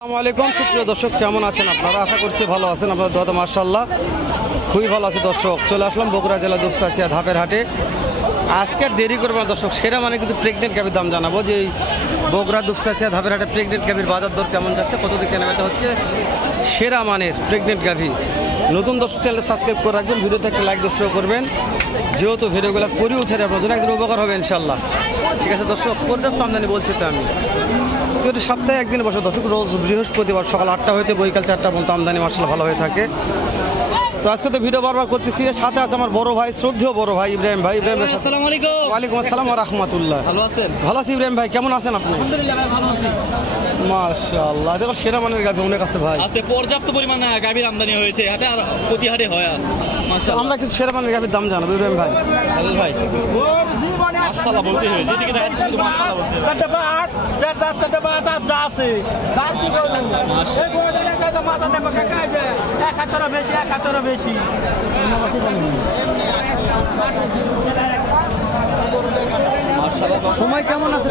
আসসালামু আলাইকুম সুপ্রিয় দর্শক, কেমন আছেন আপনারা? আশা করছি ভালো আছেন। আপনার দোয়াতে মাশাআল্লাহ খুবই ভালো আছে। দর্শক চলে আসলাম বগুড়া জেলা দুপচাচিয়া ধাপের হাটে। আজকে আর দেরি করবো না দর্শক, সেরা মানে কিছু প্রেগনেন্ট গাভীর দাম জানাবো যে এই বগুড়া দুপচাচিয়া ধাপের হাটে প্রেগনেন্ট গাভীর বাজার দর কেমন যাচ্ছে, কত দিকে কেনাবেচা হচ্ছে, সেরা মানের প্রেগনেন্ট গাভী। নতুন দর্শক চ্যানেল সাবস্ক্রাইব করে রাখবেন, ভিডিওতে একটা লাইক দর্শক করবেন, যেহেতু ভিডিওগুলো করিও ছেড়ে আপনার জন্য একদিন উপকার হবে ইনশাল্লাহ। ঠিক আছে দর্শক, পর্যাপ্ত আমদানি বলছি তো আমি তো সপ্তাহে একদিন বসে দর্শক, রোজ বৃহস্পতিবার সকাল 8টা হইতে বৈকাল 4টা পর্যন্ত আমদানি মার্শাল্লাহ ভালো হয়ে থাকে। তো আজকে তো ভিডিও বারবার করতেছি, সাথে আছে আমার বড় ভাই, শ্রদ্ধেয় বড় ভাই ইব্রাহিম ভাই। ইব্রাহিম ভাই আসসালামু আলাইকুম। ওয়ালাইকুম আসসালাম ওয়া রাহমাতুল্লাহ। ভালো আছেন? ভালো আছি ইব্রাহিম ভাই, কেমন আছেন আপনি? আলহামদুলিল্লাহ ভাই, ভালো আছি। মাশাআল্লাহ, দেখো সেরা মানের গাভী অনেক আছে ভাই। আজকে পর্যাপ্ত পরিমাণে গাভীর আমদানি হয়েছে হাটে, আর প্রতি হাটে হয়। আর মাশাআল্লাহ আমরা কিছু সেরা মানের গাভীর দাম জানাবো ইব্রাহিম ভাই। ভালো ভাই, মাশাআল্লাহ বলতে হবে, যেদিকে দেখাচ্ছি শুধু মাশাআল্লাহ বলতে হবে। চারটে পাট যা আছে তার কি বলবো? এই গোটা জায়গায় মাথা দেবো কাকা, যে এক হাতেরও বেশি, এক হাতেরও বেশি। মাশাআল্লাহ সময় কেমন আছে?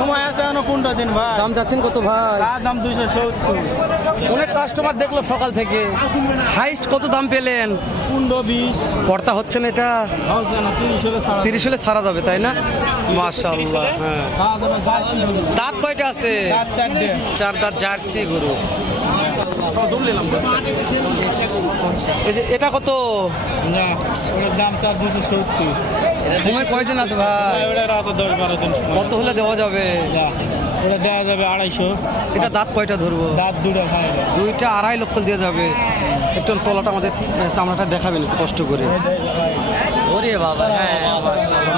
সময় আছে এখনো 15 দিন ভাই। দাম যাচ্ছেন কত ভাই? তার দাম 270। অনেক কাস্টমার দেখলো সকাল থেকে, হাইস্ট কত দাম পেলেন? 15-20 পড়তা হচ্ছে না এটা? হচ্ছে না, 30 হলে ছাড়া 30 হলে ছাড়া যাবে তাই না? মাশাআল্লাহ। হ্যাঁ, খাওয়া যাবে। জার্সি গরু। দাঁত কয়টা আছে? দাঁত চারটে। 4 দাঁত জার্সি গরু। এই যে এটা কত? না, ওর দাম স্যার 270। সময় কয়দিন আছে ভাই? ওটা আছে 10-12 দিন সময়। কত হলে দেওয়া যাবে? না, ওটা দেওয়া যাবে 250। এটা দাঁত কয়টা ধরবো? দাঁত দুটো খায়। দুইটা 2.5 লক্ষ দিয়ে যাবে। একটু তলাটা আমাদের চামড়াটা দেখাবেন একটু কষ্ট করে। ওরে বাবা, হ্যাঁ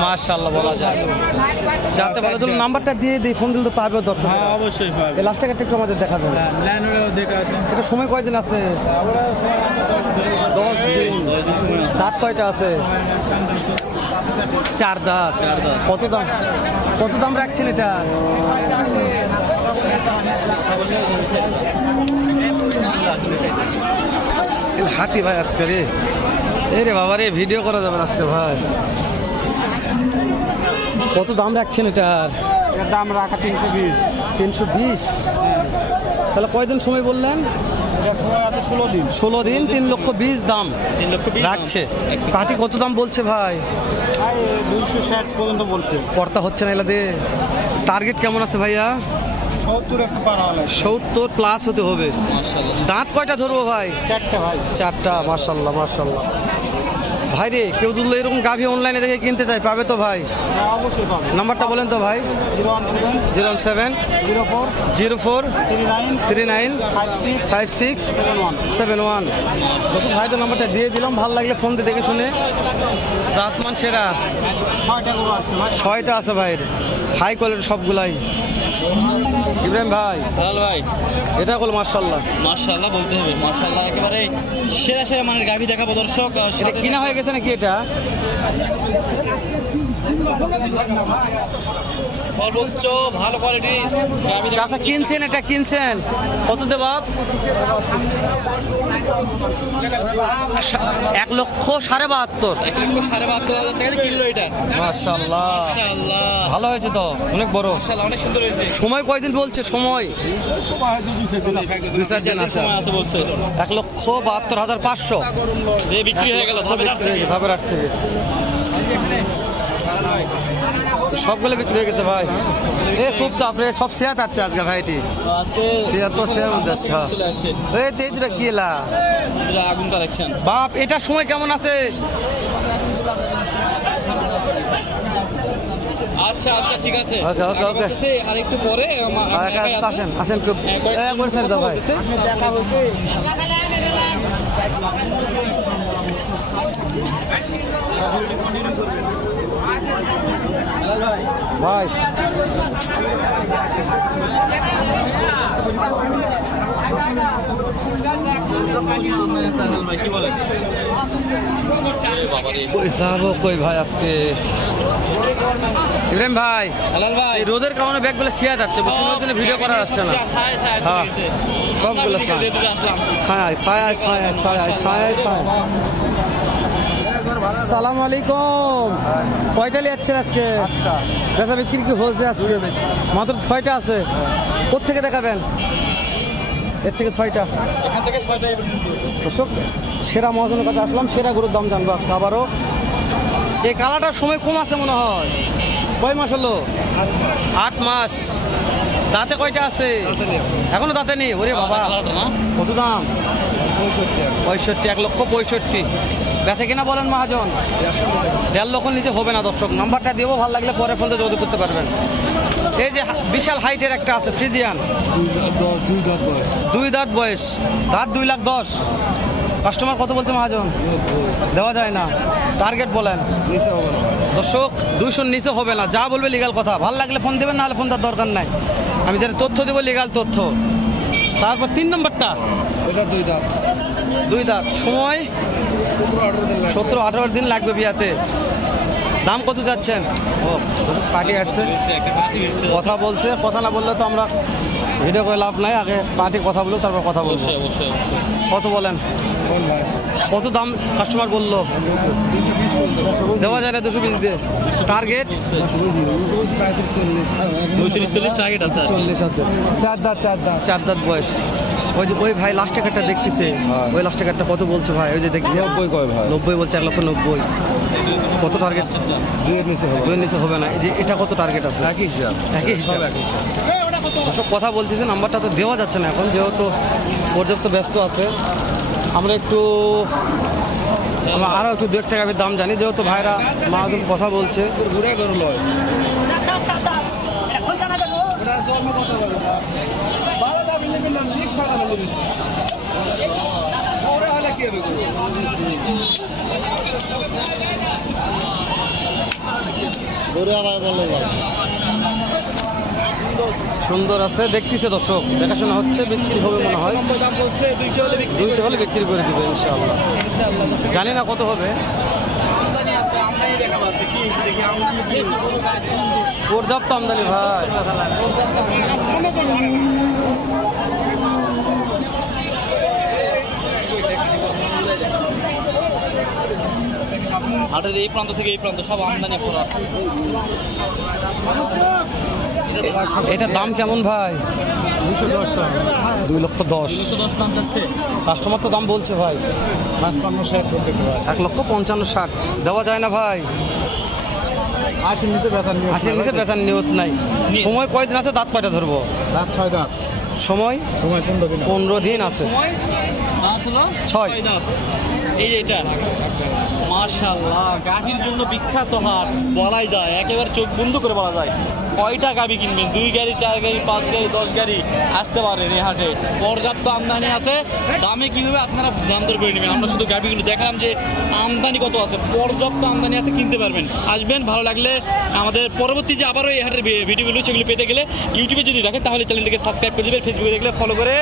মাশাআল্লাহ বলা যায়। যাতে ভালো চলুন, নাম্বারটা দিয়ে দিই, ফোন দিলে তো পাবে দর্শক। হ্যাঁ, অবশ্যই পাবে। এই লাস্ট টাকাটা একটু আমাদের দেখাবেন। ল্যান্ডেও দেখা আছে। এটা সময় কয়দিন আছে? 10 দিন। দাঁত কয়টা আছে? 4 দাঁত। কত দাম, কত দাম রাখছেন এটা? হাতি ভাই আজকে রে, রে বাবা রে, ভিডিও করা যাবে না আজকে ভাই। কত দাম রাখছেন এটার? এর দাম রাখা 320। 320? তাহলে কয়দিন সময় বললেন? এটা সময় আছে 16 দিন। 16 দিন, 3,20,000 দাম 3,20,000 রাখছে। পাটি কত দাম বলছে ভাই? 260 পর্যন্ত বলছে। পর্তা হচ্ছে না এলাদে। টার্গেট কেমন আছে ভাইয়া? 70 একটু পার হলে। 70 প্লাস হতে হবে। মাশাআল্লাহ। দাঁত কয়টা ধরবো ভাই? 4টে ভাই। 4টা। মাশাআল্লাহ মাশাআল্লাহ। ভাই রে, কেউ যদি এরকম গাভী অনলাইনে দেখে কিনতে চায় পাবে তো ভাই? হ্যাঁ, অবশ্যই পাবে। নাম্বারটা বলেন তো ভাই। 017 07 04 39 56 71। দেখুন ভাই, তো নাম্বারটা দিয়ে দিলাম, ভালো লাগলে ফোন দিয়ে দেখে শুনে। জাতমান সেরা 6টা গরু আছে ভাই। 6টা আছে ভাইয়ের, হাই কোয়ালিটি সবগুলাই। ইব্রাহিম ভাই, ভালো ভাই, এটা হলো মাশাআল্লাহ। মাশাআল্লাহ বলতে হবে। মাশাআল্লাহ একেবারে সেরা সেরা মানের গাভী দেখাবো দর্শক। এটা কিনা হয়ে গেছে নাকি এটা? সর্বোচ্চ ভালো কোয়ালিটি গাভী চাচা কিনছেন, এটা কিনছেন কত দে বাপ? 1,72,500। 1,72,500 টাকা কিনলো এটা। মাশাআল্লাহ, মাশাআল্লাহ ভালো হয়েছে তো, অনেক বড়। মাশাআল্লাহ, অনেক সুন্দর হয়েছে। সময় কয়দিন বলছে? সময় 2-4 দিন আছে। সময় আছে বলছে। 1,72,500 যে বিক্রি হয়ে গেল ধাপে ধাপ থেকে। ধাপের হাট থেকে সবগুলো বিক্রি হয়ে গেছে ভাই। এ খুব চাপ রে, সব শেয়ার যাচ্ছে আজকে ভাইটি। আজকে শেয়ার তো শেয়ার মধ্যে যাচ্ছে। চলে আসছে এই তেজরা কি এলা আগুন কালেকশন। বাপ, এটার সময় কেমন আছে? আচ্ছা আচ্ছা, ঠিক আছে। ওকে, ওকে, ওকে। বলতেছে আর একটু পরে আসেন আসেন, খুব বলছেন তো ভাই। দেখা হচ্ছে। ভাই কি বলেন? কই যাবো কই ভাই আজকে? ইব্রাহিম ভাই, হালাল ভাই, এই রোদের কারণে ব্যাগগুলো ছিয়া যাচ্ছে, বুঝছেন? ওই জন্য ভিডিও করা যাচ্ছে না। হ্যাঁ, সবগুলো ছায় ছায় ছায় ছায় ছায় ছায়। সালাম আলাইকুম। কয়টা লিয়াচ্ছেন আজকে? বেচা বিক্রি কি হয়েছে আজকে? মাত্র 6টা আছে। কোথেকে দেখাবেন? এর থেকে 6টা। এখান থেকে 6টা এই পর্যন্ত। দর্শক সেরা মহাজনের কাছে আসলাম, সেরা গরুর দাম জানবো আজকে আবারও। এই কালাটার সময় কম আছে মনে হয়। কয় মাস হলো? 8 মাস। দাঁতে কয়টা আছে? এখনো দাঁতে নেই। ওরে বাবা, কালারটা না? কত দাম? 65, 1,65,000। ব্যথা কিনা বলেন মহাজন? 1.5 লক্ষ নিচে হবে না দর্শক। নাম্বারটা দেবো, ভালো লাগলে পরে ফোনতে যোগাযোগ করতে পারবেন। এই যে বিশাল হাইটের একটা আছে ফ্রিজিয়ান, 2 দাঁত বয়স, দাঁত 2,10,000। কাস্টমার কত বলছে মহাজন? দেওয়া যায় না, টার্গেট বলেন। দর্শক 200 নিচে হবে না, যা বলবে লিগাল কথা। ভালো লাগলে ফোন দেবেন, নাহলে ফোন দেওয়ার দরকার নাই। আমি যেটা তথ্য দেবো লিগাল তথ্য। তারপর 3 নম্বরটা, এটা 2 দাঁত। 2 দাঁত, সময় 17-18 দিন লাগবে বিয়াতে। দাম কত যাচ্ছেন? ও পার্টি আসছে, একটা পাখি এসেছে। কথা বলছে। কথা না বললে তো আমরা ভিডিও করে লাভ নাই। আগে পার্টি কথা বলবো, তারপর কথা বলবো। অবশ্যই অবশ্যই অবশ্যই। কত বলেন? কোন ভাই? কত দাম কাস্টমার বললো? 220 বলতে। দেওয়া যায় না 220 দিয়ে। টার্গেট 240 টার্গেট আছে। 40 আছে। 4 দাঁত, 4 দাঁত। 4 দাঁত বয়স। ওই যে ওই ভাই লাস্ট টাকারটা দেখতেছে, ওই লাস্ট টাকারটা কত বলছে ভাই? ওই যে দেখতে 90 কয় ভাই? 90 বলছে, 1,90,000। কত টার্গেট? 2 এর নিচে হবে। 2 নিচে হবে না। এই যে এটা কত টার্গেট আছে? একই হিসাব। একই হিসাব। সব একই হিসাব। সব কথা বলতেছে, নাম্বারটা তো দেওয়া যাচ্ছে না এখন, যেহেতু পর্যাপ্ত ব্যস্ত আছে। আমরা একটু আরও একটু 2-1 টাকা দাম জানি, যেহেতু ভাইরা মাহাজন কথা বলছে। ঘুরে গরু লয়। এটা জন্ম কথা বলে না। ভালো দাম নেবেন না, ঠিক কথা বলবেন। ওরে হলে কি হবে গরু? গরু আবার বলে ভাই। সুন্দর আছে, দেখতেছে দর্শক, দেখাশোনা হচ্ছে, বিক্রি হবে মনে হয়। নম্বর দাম বলছে 200 হলে বিক্রি 200 হলে বিক্রি করে দিবে ইনশাআল্লাহ। ইনশাআল্লাহ। দর্শক জানি না কত হবে। আমদানি আছে, আমদানি দেখাবো আজকে। কি দেখি আমদানি কি? পর্যাপ্ত আমদানি ভাই। হাটের এই প্রান্ত থেকে এই প্রান্ত সব আমদানি করা। এটার দাম কেমন ভাই? 210 টাকা। 2,10,000। 210 দাম চাচ্ছে। কাস্টমার তো দাম বলছে ভাই 55 করতে পারে। 1,55,60। দেওয়া যায় না ভাই? 80 নিতে বেতন নিয়ে। 80 নিচে বেচার নিয়ত নাই। সময় কয়দিন আছে? দাঁত কয়টা ধরবো? দাঁত 6 দাঁত। সময় সময় 15 দিন। 15 দিন আছে। সময় দাঁত হলো 6। 6 দাঁত। এই যে এটা মাশাআল্লাহ, গাভীর জন্য বিখ্যাত হাট বলাই যায়, একেবারে চোখ বন্ধ করে বলা যায়। কয়টা গাভী কিনবেন? 2 গাড়ি, 4 গাড়ি, 5 গাড়ি, 10 গাড়ি আসতে পারেন এই হাটে। পর্যাপ্ত আমদানি আছে। দামে কীভাবে আপনারা দাম দর করে নেবেন? আমরা শুধু গাভীগুলো দেখালাম যে আমদানি কত আছে, পর্যাপ্ত আমদানি আছে, কিনতে পারবেন। আসবেন, ভালো লাগলে আমাদের পরবর্তী যে আবারও এই হাটের ভিডিওগুলো সেগুলো পেতে গেলে ইউটিউবে যদি দেখেন তাহলে চ্যানেলটিকে সাবস্ক্রাইব করে দেবেন, ফেসবুকে দেখলে ফলো করে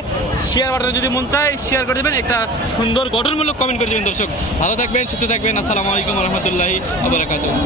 শেয়ার বাটনে যদি মন চায় শেয়ার করে দেবেন, একটা সুন্দর গঠনমূলক কমেন্ট করে দেবেন। দর্শক ভালো থাকবেন, সুস্থ থাকবেন। আসসালামু আলাইকুম রহমতুল্লাহি ওয়া বারাকাতুহু।